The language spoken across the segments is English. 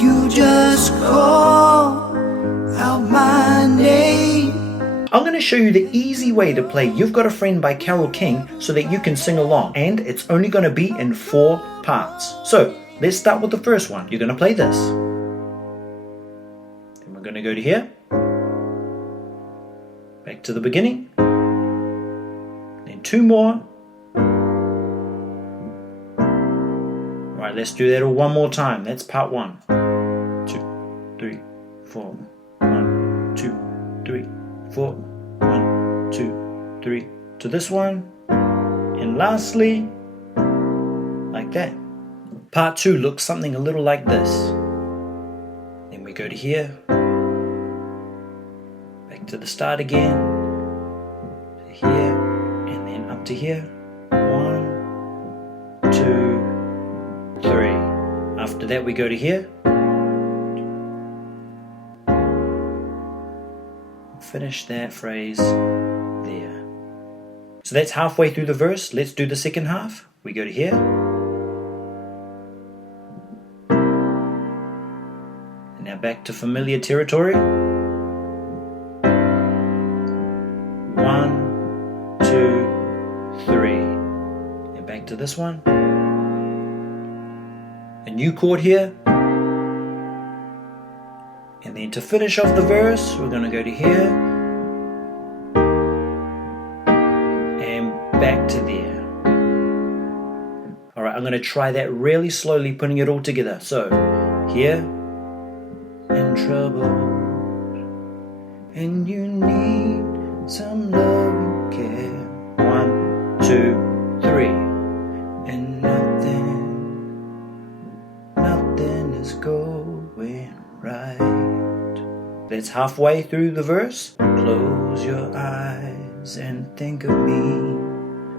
You just call out my name. I'm going to show you the easy way to play You've Got a Friend by Carole King so that you can sing along, and it's only going to be in 4 parts. So let's start with the first one. You're going to play this. Then we're going to go to here. Back to the beginning. Then 2 more. Right, let's do that all one more time. That's part 1. 2, 3, 4. 1, 2, 3, 4. 1, 2, 3. To this one. And lastly, like that. Part 2 looks something a little like this. Then we go to here. Back to the start again. To here. And then up to here. 1, 2, 3. After that we go to here. Finish that phrase there. So that's halfway through the verse. Let's do the second half. We go to here. And now back to familiar territory. 1, 2, 3. And back to this one. A new chord here. And then to finish off the verse, we're going to go to here and back to there. Alright, I'm going to try that really slowly, putting it all together. So, here, in trouble, and you need some love and care. 1, 2, 3, and nothing is going right. That's halfway through the verse. Close your eyes and think of me.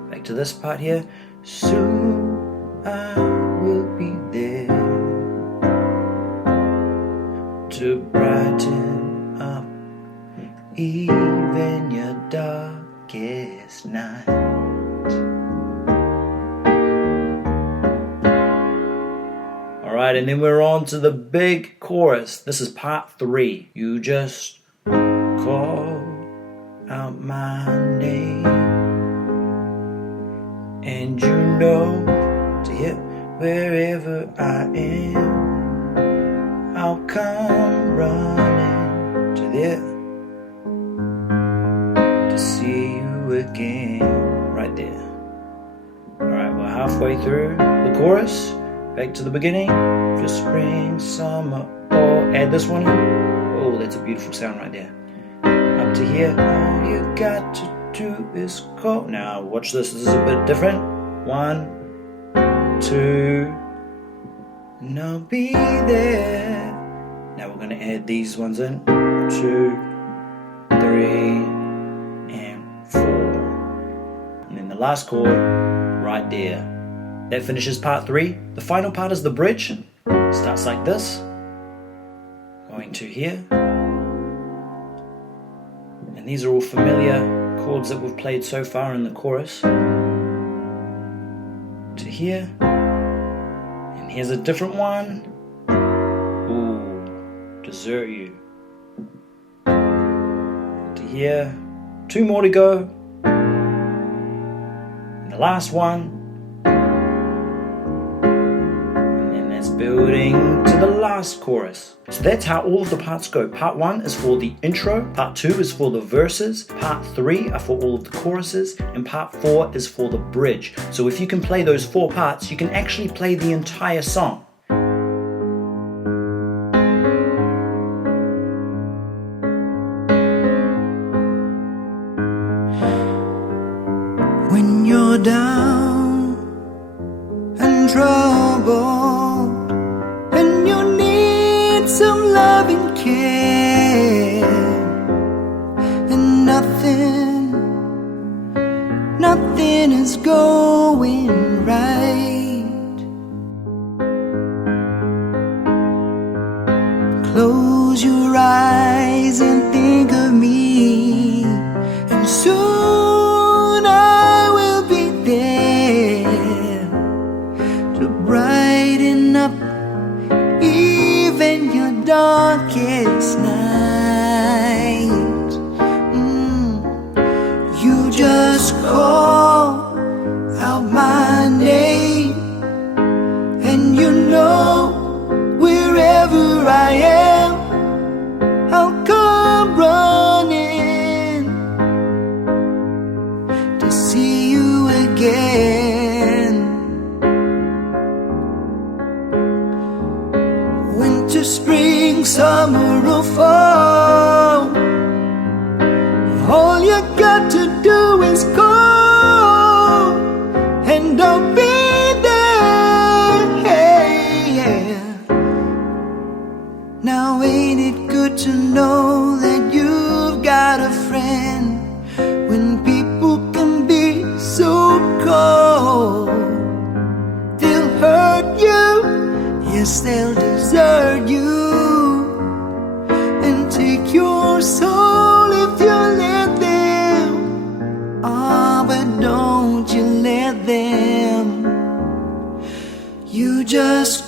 Back to this part here. Soon I will be there to brighten up even your darkest night. Alright, and then we're on to the big chorus. This is part 3. You just call out my name, and you know to hit wherever I am, I'll come running to there to see you again. Right there. Alright, we're halfway through the chorus. Back to the beginning. Just spring, summer, or add this one in. Oh, that's a beautiful sound right there. Up to here. All you got to do is call. Now watch this. This is a bit different. 1, 2, and I'll be there. Now we're going to add these ones in. 2, 3, and 4. And then the last chord right there. That finishes part 3. The final part is the bridge. Starts like this. Going to here. And these are all familiar chords that we've played so far in the chorus. To here. And here's a different one. Ooh, desert you. To here. 2 more to go. And the last one. Building to the last chorus. So that's how all of the parts go. Part 1 is for the intro, part 2 is for the verses, part 3 are for all of the choruses, and part 4 is for the bridge. So if you can play those 4 parts, you can actually play the entire song. When you're down and troubled, some love and care, and nothing is going right. Close your eyes and think of me, and soon I will be there to brighten up even darkest night. You just call out my name, and you know wherever I am, I'll come running to see you again. Winter, spring, summer or fall, all you got to do is call, and I'll be there. Hey, yeah. Now ain't it good to know that you've got a friend when people can be so cold? They'll hurt you, yes, they'll desert you, and take your soul if you let them. Ah, but don't you let them. You just